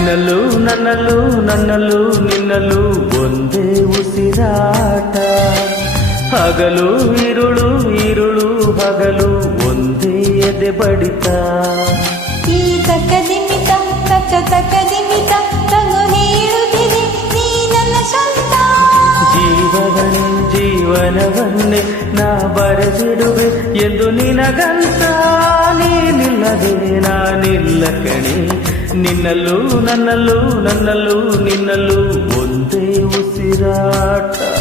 ನಿನ್ನಲ್ಲೂ ನನ್ನಲ್ಲೂ ನನ್ನಲ್ಲೂ ನಿನ್ನಲ್ಲೂ ಒಂದೇ ಉಸಿರಾಟ. ಹಗಲು ಇರುಳು ಇರುಳು ಹಗಲು ಒಂದೇ ಎದೆ ಬಡಿತ. ಈ ತಕ್ಕ ದಿಮಿತ ತಕ್ಕ ತಕ್ಕ ದಿಮಿತ ತಗೋ ಹೇಳುತ್ತಿದೆ ನೀ ನನ್ನ ಸ್ವಂತ ಜೀವವನೇ ಬರೆದಿಡುವೆ ಎಂದು ನಿನಗಂತ ನೀನಿಲ್ಲದೆ ನಾನಿಲ್ಲ ಕಣೆ. ನಿನ್ನಲ್ಲೂ ನನ್ನಲ್ಲೂ ನನ್ನಲ್ಲೂ ನಿನ್ನಲ್ಲೂ ಒಂದೇ ಉಸಿರಾಟ.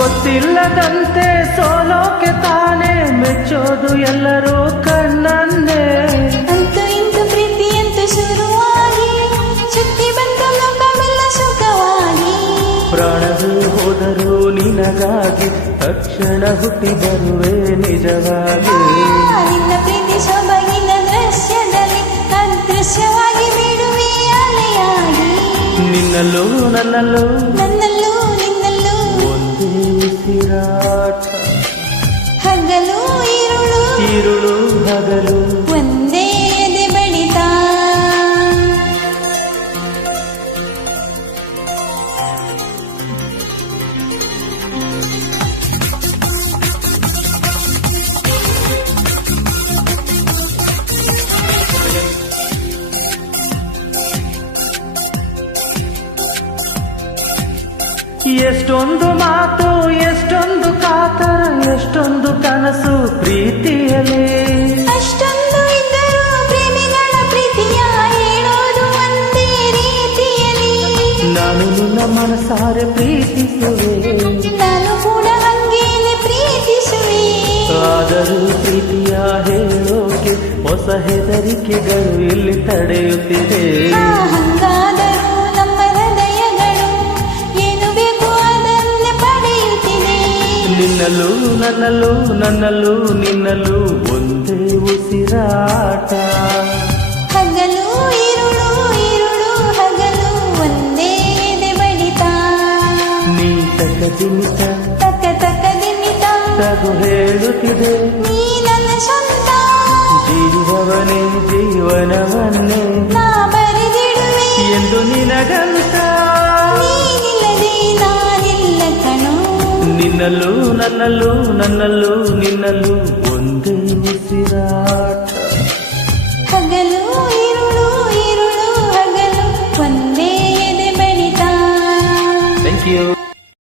ಗೊತ್ತಿಲ್ಲದಂತೆ ಸೋಲೋಕೆ ತಾನೆ ಮೆಚ್ಚೋದು ಎಲ್ಲರೂ ಕಣ್ಣನ್ನೇ. ಅಂತೂ ಇಂತು ಪ್ರೀತಿಯಂತೂ ಶುರುವಾಗಿ ಸುತ್ತಿ ಬಂದ ಲೋಕವೆಲ್ಲ ಸುಖವಾಗಿ ಪ್ರಾಣವು ಹೋದರೂ ನಿನಗಾಗಿ ತಕ್ಷಣ ಹುಟ್ಟಿ ಬರುವೆ ನಿಜವಾಗಿ. ನಿನ್ನ ಪ್ರೀತಿ ಸೊಬಗಿನ ದೃಶ್ಯದಲ್ಲಿ ಅದೃಶ್ಯವಾಗಿ ಬಿಡುವೆ ಅಲೆಯಾಗಿ. ನಿನ್ನಲ್ಲೂ ನನ್ನಲ್ಲೂ ನನ್ನಲ್ಲೂ ಹಗಲು ಇರುಳು ಹಗಲು ಎಷ್ಟೊಂದು ಮಾತು ಎಷ್ಟೊಂದು ಕಾತರ ಎಷ್ಟೊಂದು ಕನಸು ಪ್ರೀತಿಯಲೇ ಅಷ್ಟೊಂದು ಇದ್ದರೂ ಪ್ರೇಮಿಗಳ ಪ್ರೀತಿಯ ಹೇಳೋದು ಒಂದೇ ರೀತಿಯಲ್ಲಿ. ನಾನು ನಿನ್ನ ಮನಸಾರೆ ಪ್ರೀತಿಸುವೆ. ನಾನು ಕೂಡ ಹಂಗೇನೆ ಪ್ರೀತಿಸುವೆ. ಆದರೂ ಪ್ರೀತಿಯ ಹೇಳೋಕೆ ಹೊಸ ಹೆದರಿಕೆಗಳು ಇಲ್ಲಿ ತಡೆಯುತ್ತಿದೆ ನಿನ್ನಲ್ಲೂ ನನ್ನಲು ನನ್ನಲು ನಿನ್ನಲು ಒಂದೇ ಉಸಿರಾಟ. ಹಗಲು ಇರುಳು ಇರುಳು ಹಗಲು ಒಂದೇ ಬಡಿತ ನೀ ತಕ್ಕ ದಿಮಿತ ತಕ ತಕ್ಕ ದಿಮಿತ ತಗು ಹೇಳುತ್ತಿದೆ. ನೀ ನನ್ನ ಸ್ವಂತ. ಜೀವವನೇ ಜೀವನವನ್ನೇ. ಎಂದು ನಿನಗಂತ ನಿನ್ನಲ್ಲೂ ನನ್ನಲ್ಲೂ ನನ್ನಲ್ಲೂ ನಿನ್ನಲ್ಲೂ ಒಂದೇ ಉಸಿರಾಟ